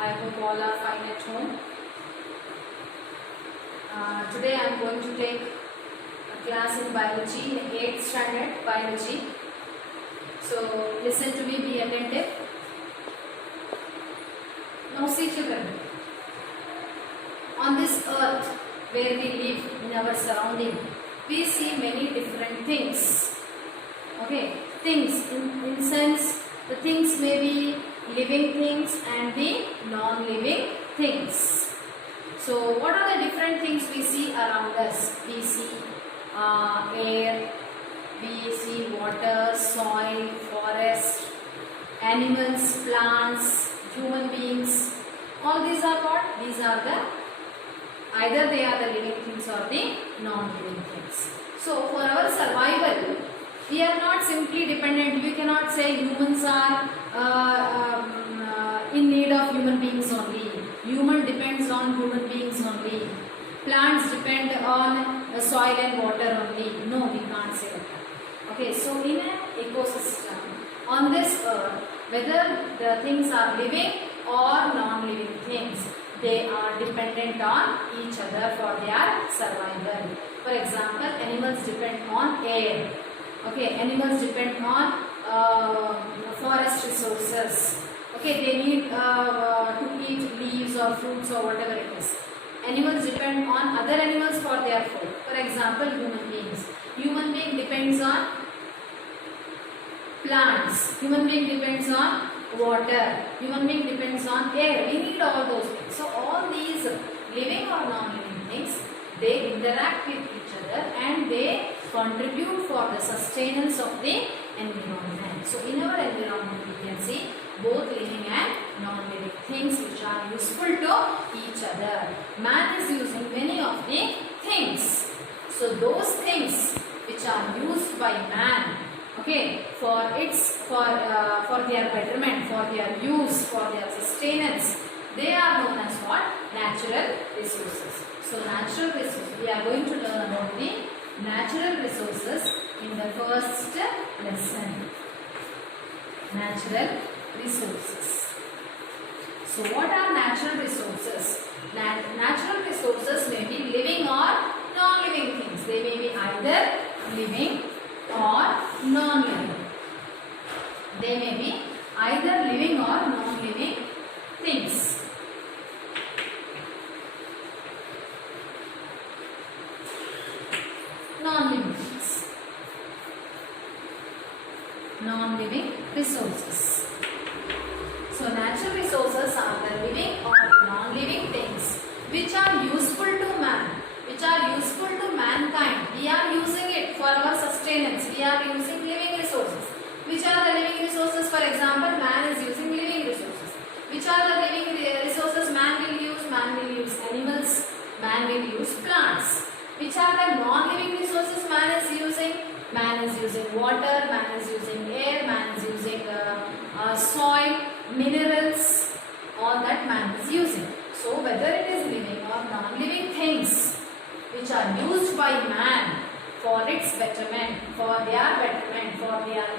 I hope all are fine at home. Today I am going to take a class in biology, in 8th standard biology. So listen to me, be attentive. Now see children, on this earth where we live in our surrounding, we see many different things. Okay, things in sense, the things may be living things and the non-living things. So what are the different things we see around us? We see air, we see water, soil, forest, animals, plants, human beings. All these are what? These are the, either they are the living things or the non-living things. So for our survival, we are not simply dependent. We cannot say humans are in need of human beings only. Human depends on human beings only. Plants depend on soil and water only. No, we can't say that. Okay, so in an ecosystem, on this earth, whether the things are living or non-living things, they are dependent on each other for their survival. For example, animals depend on air. Okay, animals depend on forest resources. Okay, they need to eat leaves or fruits or whatever it is. Animals depend on other animals for their food. For example, human beings. Human being depends on plants. Human being depends on water. Human being depends on air. We need all those things. So all these living or non-living things, they interact with each other and they contribute for the sustenance of the environment. So in our environment we can see both living and non-living things which are useful to each other. Man is using many of the things. So those things which are used by man, okay, for their betterment, for their use, for their sustenance, they are known as what? Natural resources. So natural resources, we are going to learn about the natural resources in the first lesson. Natural resources. So what are natural resources? Natural resources may be living or non-living things. They may be either living or non-living. They may be either living or non-living things. Non-living things. Non-living resources. So natural resources are the living or non-living things which are useful to man, which are useful to mankind. We are using it for our sustenance. We are using living resources. Which are the living resources? For example, man is using living resources. Which are the living resources man will use? Man will use animals. Man will use plants. Which are the non-living resources man is using? Man is using water, man is using air, man is using soil, minerals, all that man is using. So whether it is living or non-living things which are used by man for its betterment, for their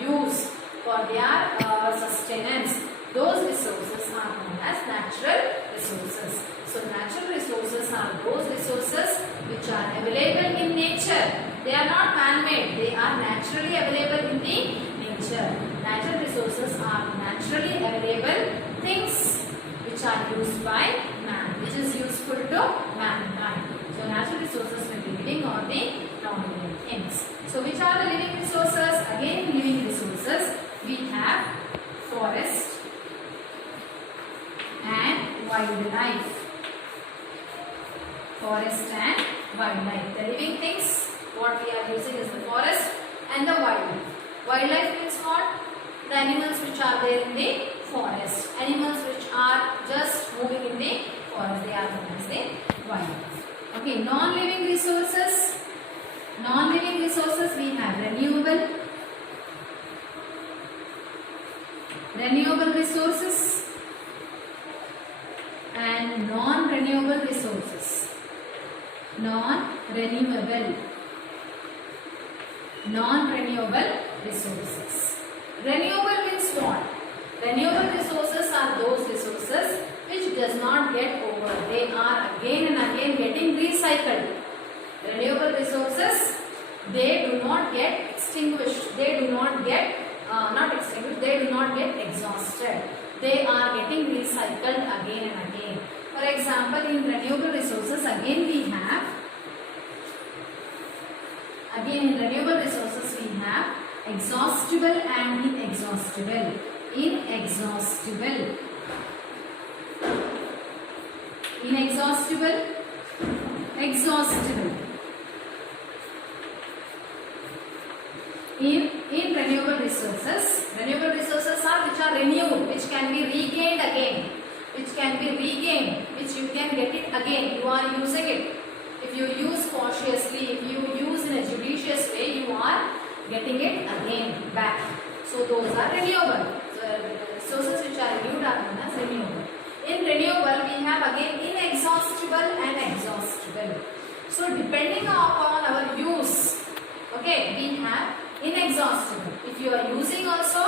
use, for their sustenance, those resources are known as natural resources. So natural resources are those resources which are available in nature. They are not man-made. They are naturally available in the nature. Natural resources are naturally available things which are used by man, which is useful to mankind. So natural resources may be living or the non-living things. So which are the living resources? Again, living resources we have forest and wildlife. Forest and wildlife. The living things, what we are using is the forest and the wildlife. Wildlife means what? The animals which are there in the forest. Animals which are just moving in the forest. They are known as the wildlife. Okay, non-living resources. Non-living resources we have renewable resources and non-renewable resources. Non-renewable resources. Renewable means what? Renewable resources are those resources which again and again getting recycled. Renewable resources, they do not get extinguished. They do not get not extinguished. They do not get exhausted. They are getting recycled again and again. For example, in renewable resources, again we have exhaustible and inexhaustible. Inexhaustible. Inexhaustible. Exhaustible. In renewable resources are which are renewed, which can be regained again, which you can get it again. You are using it. If you use cautiously, if you use in a judicious way, you are getting it again back. So those are renewable. So resources which are renewed are known as renewable. In renewable, we have again inexhaustible and exhaustible. So depending upon our use, okay, we have inexhaustible. If you are using also,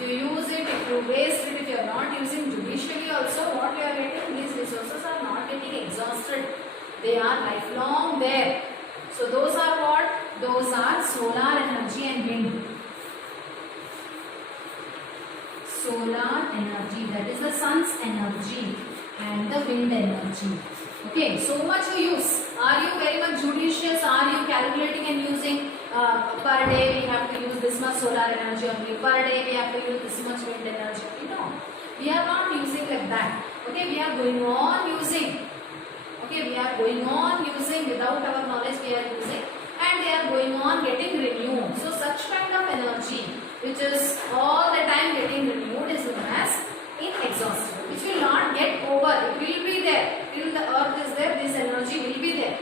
if you use it, if you waste it, if you are not using judicially also, what you are getting, these resources are not getting exhausted. They are lifelong there. So those are what? Those are solar energy and wind. Solar energy, that is the sun's energy, and the wind energy. Okay, so much you use. Are you very much judicious? Are you calculating and using per day we have to use this much solar energy only, per day we have to use this much wind energy only? No, we are not using like that. Okay, we are going on using. Okay, we are going on using without our knowledge we are using, and they are going on getting renewed. So such kind of energy which is all the time getting renewed is known as inexhaustible, which will not get over. It will be there. Till the earth is there, this energy will be there.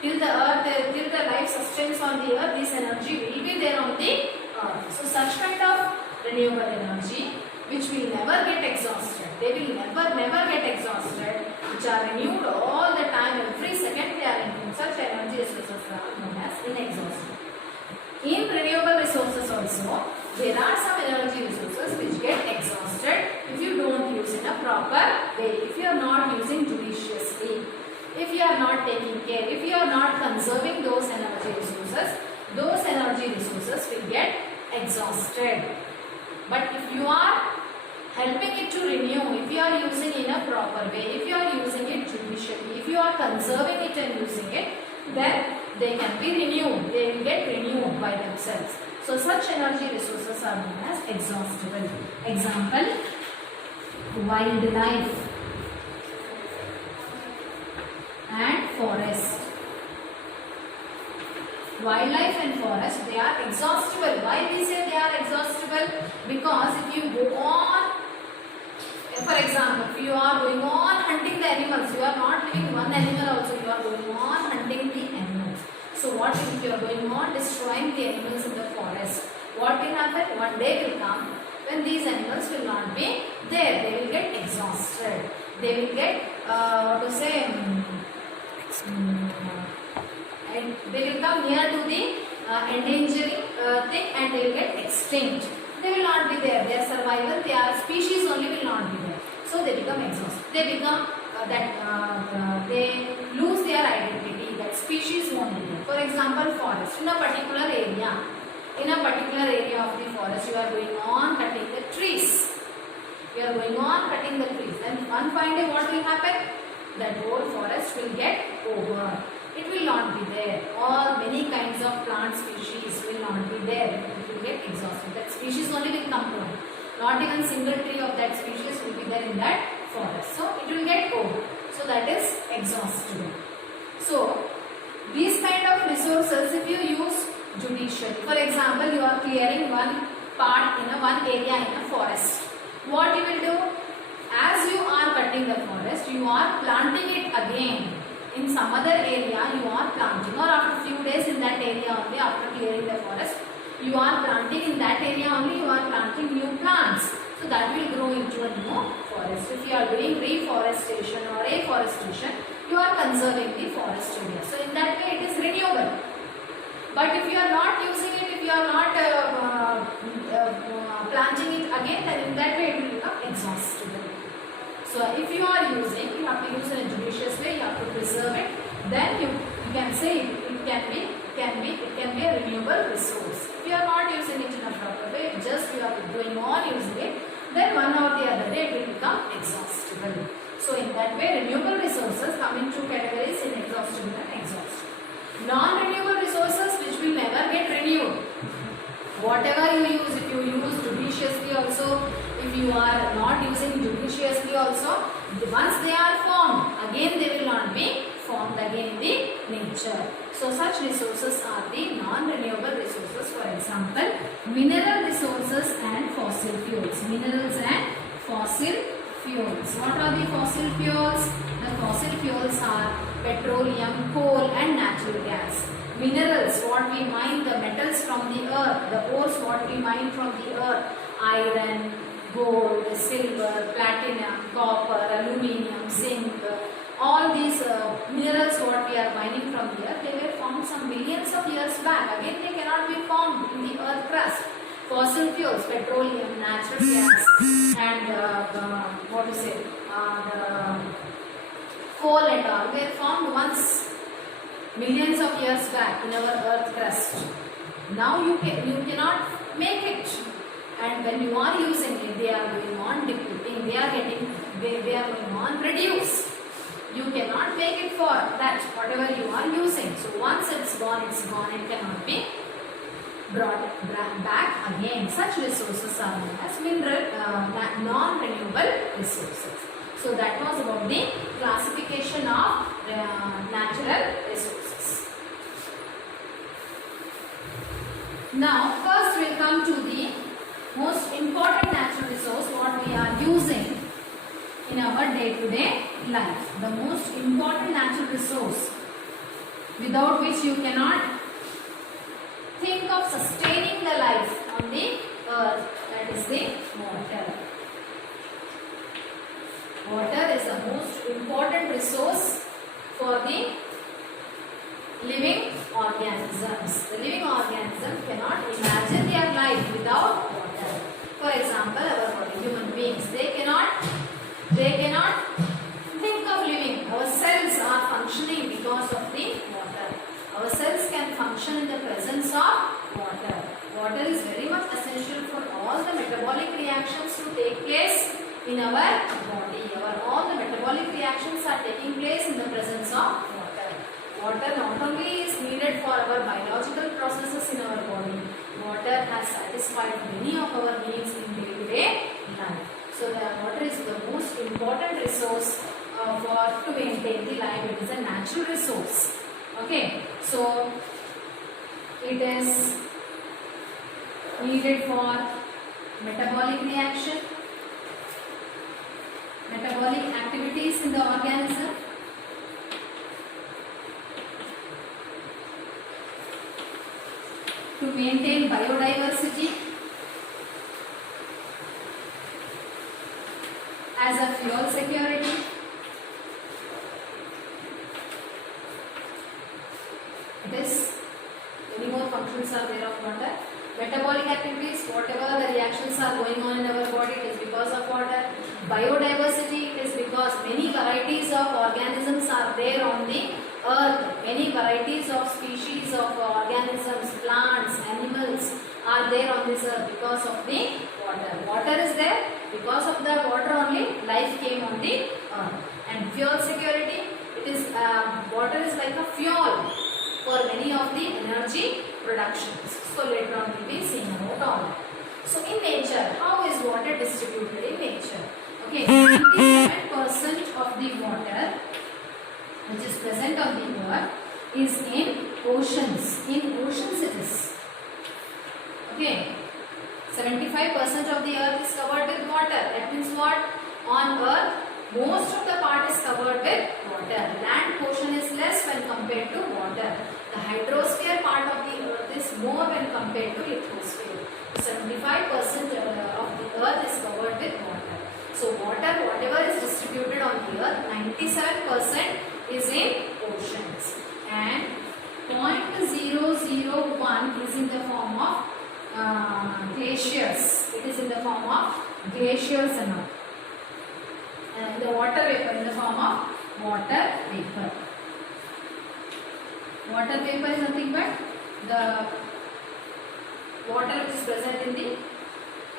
Till the life sustains on the earth, this energy will be there on the earth. So such kind of renewable energy which will never get exhausted. They will never get exhausted, which are renewed all the time, every second they are renewed. Such energy resources are known as inexhaustible. In renewable resources also, there are some energy resources which get exhausted if you don't use in a proper way, if you are not using judiciously, if you are not taking care, if you are not conserving those energy resources will get exhausted. But if you are helping it to renew, if you are using in a proper way, if you are using it judiciously, if you are conserving it and using it, then they can be renewed. They will get renewed by themselves. So such energy resources are known as exhaustible. Example, wildlife and forest. Wildlife and forest, they are exhaustible. Why we say they are exhaustible? Because if you go on, for example, if you are going on hunting the animals, you are not leaving one animal also, you are going on hunting the animals. So what if you are going on destroying the animals in the forest? What will happen? One day will come when these animals will not be there. They will get exhausted. They will get, and they will come near to the endangering thing and they will get extinct. They will not be there. Their survival, their species only will not be there. So they become exhausted. They become they lose their identity. That species won't be there. For example, forest. In a particular area of the forest, you are going on cutting the trees. You are going on cutting the trees. Then one fine day, what will happen? That whole forest will get over. It will not be there. All many kinds of plant species will not be there. It will get exhausted. That species only will come to. Not even single tree of that species will be there in that forest. So it will get over. So that is exhaustible. So these kind of resources, if you use judicially, for example, you are clearing one part in one area in a forest. What you will do? As you are cutting the forest, you are planting it again. In some other area you are planting, or after few days in that area only, after clearing the forest, you are planting in that area only, you are planting new plants. So that will grow into a new forest. If you are doing reforestation or afforestation, you are conserving the forest area. So in that way it is renewable. But if you are not using it, if you are not planting it again, then in that way it will become exhaustible. So if you are using, you have to use in a judicious way, you have to preserve it, then you can say it can be a renewable resource. If you are not using it in a proper way, just you are going on using it, then one or the other day it will become exhaustible. So in that way, renewable resources come in two categories, inexhaustible and exhaustible. Non-renewable resources which will never get renewed. Whatever you use, if you use judiciously also, if you are not using judiciously also, once they are formed, again they will not be formed again in the nature. So such resources are the non-renewable resources. For example, mineral resources and fossil fuels. Minerals and fossil fuels. What are the fossil fuels? The fossil fuels are petroleum, coal and natural gas. Minerals, what we mine, the metals from the earth, the ores what we mine from the earth, iron, gold, silver, platinum, copper, aluminium, zinc, all these minerals what we are mining from the earth, they were formed some millions of years back. Again they cannot be formed in the earth crust. Fossil fuels, petroleum, natural gas and the coal and all were formed once millions of years back in our earth crust. Now you cannot make it, and when you are using it, they are going on depleting, they are going on reduce. You cannot make it for that whatever you are using. So once it's gone, it cannot be brought back again. Such resources are known as mineral non-renewable resources. So that was about the classification of natural resources. Now first we will come to the most important natural resource what we are using in our day-to-day life. The most important natural resource without which you cannot think of sustaining the life on the earth, that is the water. Water is the most important resource for the living organisms. The living organism cannot imagine their life without water. For example, our body, human beings, they cannot think of living. Our cells are functioning because of the water. Our cells can function in the presence of water. Water is very much essential for all the metabolic reactions to take place in our body. All the metabolic reactions are taking place in the presence of water. Water not only is needed for our biological processes in our body, water has satisfied many of our needs in day-to-day life. So the water is the most important resource to maintain the life. It is a natural resource. Okay, so it is needed for metabolic reaction, metabolic activities in the organism, to maintain biodiversity, as a fuel security, it is many more functions are there of water. Metabolic activities, whatever the reactions are going on in our body, it is because of water. Biodiversity, it is because many varieties of organisms are there on the earth. Many varieties of species of organisms, plants, animals are there on this earth because of the water. Water is there, because of the water only life came on the earth. And fuel security, it is water is like a fuel for many of the energy productions. So later on we will be seeing about all that. So in nature, how is water distributed in nature? Okay, 97% of the water which is present on the earth is in oceans. In oceans it is. Okay, 75% of the earth is covered with water. That means what? On earth, most of the part is covered with water. Land portion is less when compared to water. The hydrosphere part of the earth is more when compared to lithosphere. 75% of the earth is covered with water. So water, whatever is distributed on the earth, 97% is in oceans. And 0.001 is in the form of glaciers. It is in the form of glaciers and all. And water vapor. Water vapor is nothing but the water which is present in the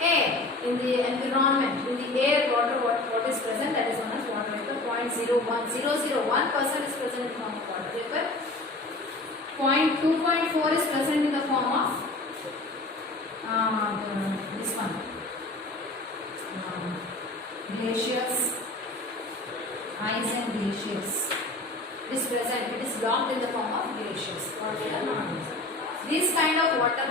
air, in the environment, in the air. Water, what is present, that is known as water vapor. 0.01001% is present in the form of water vapor. 2.4 is present in the form of this one, glaciers, ice and glaciers. It is present, it is locked in the form of glaciers, or we are not using. These kind of water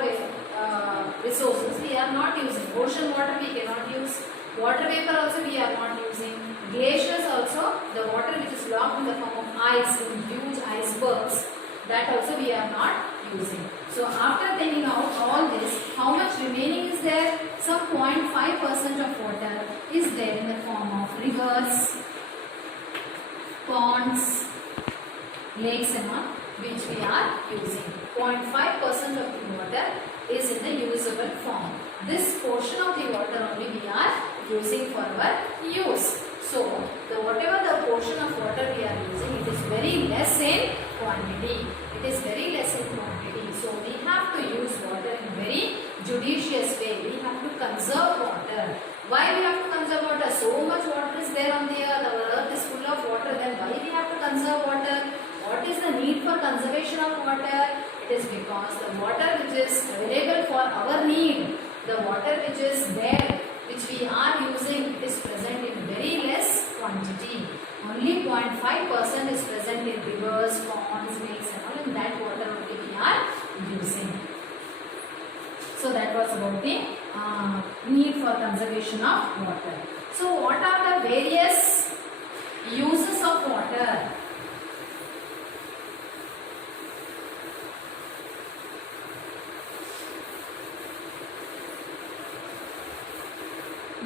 resources we are not using. Ocean water we cannot use. Water vapor also we are not using. Glaciers also, the water which is locked in the form of ice in huge icebergs, that also we are not using. So after taking out all this, how much remaining is there? Some 0.5% of water is there in the form of rivers, ponds, lakes and all, which we are using. 0.5% of the water is in the usable form. This portion of the water only we are using for our use. So, whatever the portion of water we are using, it is very less in quantity. It is very less in quantity. So, we have to use water in very judicious way. We have to conserve water. Why we have to conserve water? So much water is there on the earth. Our earth is full of water. Then why we have to conserve water? What is the need for conservation of water? It is because the water which is available for our need, the water which is there, which we are using, it is present in very less quantity. Only 0.5% is present in rivers, ponds, lakes and all, and that water only we are using. So that was about the need for conservation of water. So what are the various uses of water?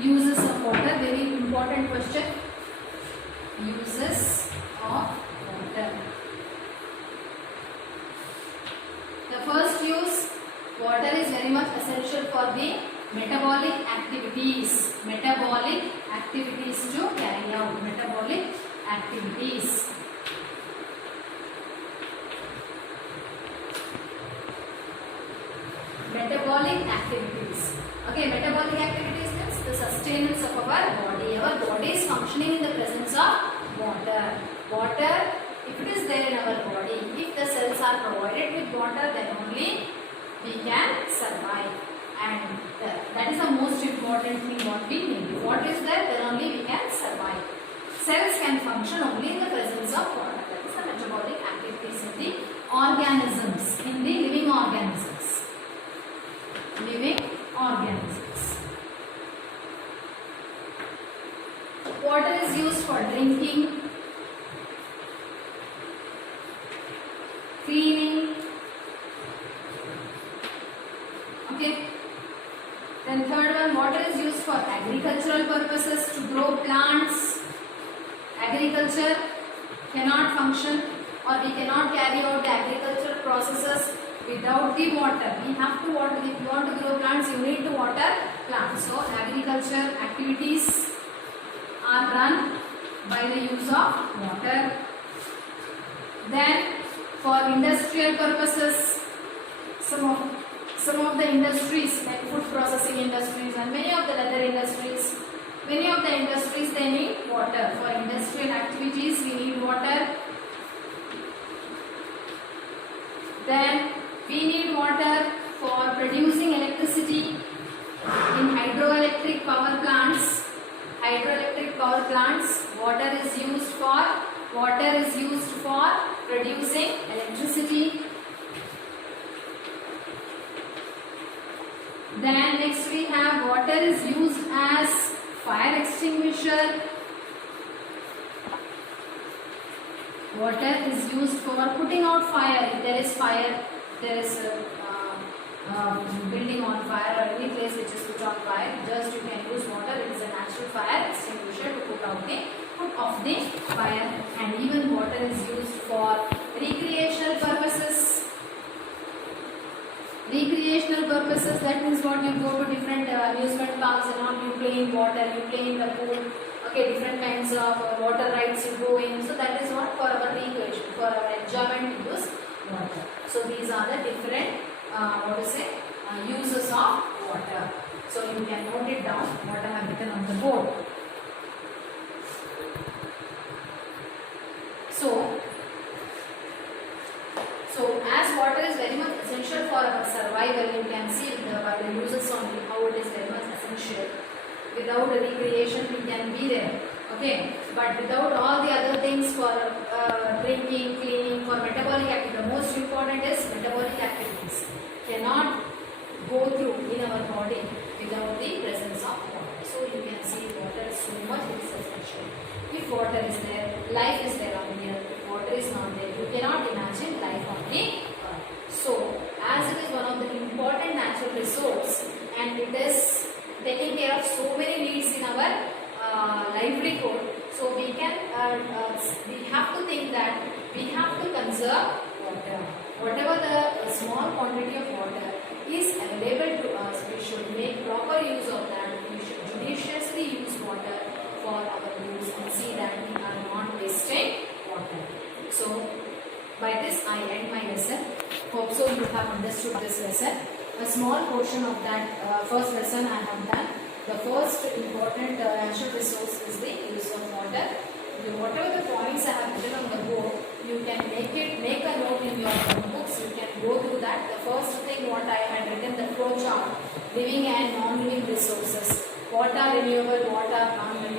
Uses of water, very important question. Uses of water. The first use, water is very much essential for the metabolic activities. Metabolic activities to carry out. Metabolic activities. Metabolic activities. Okay, metabolic activities means the sustenance of our body. Our body is functioning in the presence of water. Water, if it is there in our body, if the cells are provided with water, then only we can survive. And that is the most important thing what we need. If what is there, then only we can survive. Cells can function only in the presence of water. That is the metabolic activities in the organisms, in the living organisms. Living organisms. Water is used for drinking, cleaning. Okay. Then third one, water is used for agricultural purposes, to grow plants. Agriculture cannot function, or we cannot carry out the agricultural processes without the water. We have to water. If you want to grow plants, you need to water plants. So agriculture activities are run by the use of water. Then for industrial purposes, some of the industries like food processing industries and many of the other industries, they need water. For industrial activities we need water. Then we need water for producing electricity in hydroelectric power plants. Hydroelectric power plants, water is used for producing electricity. Then next we have water is used as fire extinguisher. Water is used for putting out fire. If there is fire, there is a building on fire or any place which is put on fire, just you can use water. It is a natural fire extinguisher to put off the fire. And even water is used for recreational purposes. Recreational purposes, that means what, you go to different amusement parks and all, you play in water, you play in the pool. Okay, different kinds of water rights you go in. So that is what for our recreation, for our enjoyment we use water. So these are the different uses of water. So you can note it down what I have written on the board. So as water is very much essential for our survival, you can see by the uses only how it is very much essential. Without recreation we can be there, okay, but without all the other things for drinking, cleaning, for metabolic activity, the most important is metabolic activities cannot go through in our body without the presence of water. So you can see water is so much essential. If water is there, life is there on the earth. If water is not there, you cannot imagine life on the earth. So as it is one of the important natural resource and it is taking care of so many needs in our livelihood, so we can we have to think that we have to conserve water. Whatever the small quantity of water is available to us, we should make proper use of that. We should judiciously use water for our use and see that we are not wasting water. So by this I end my lesson. Hope so you have understood this lesson. A small portion of that first lesson I have done. The first important natural resource is the use of water. Whatever the points I have written on the board, you can make a note in your notebooks. You can go through that. The first thing what I had written, the flow chart, living and non-living resources. What are renewable, what are non-renewable.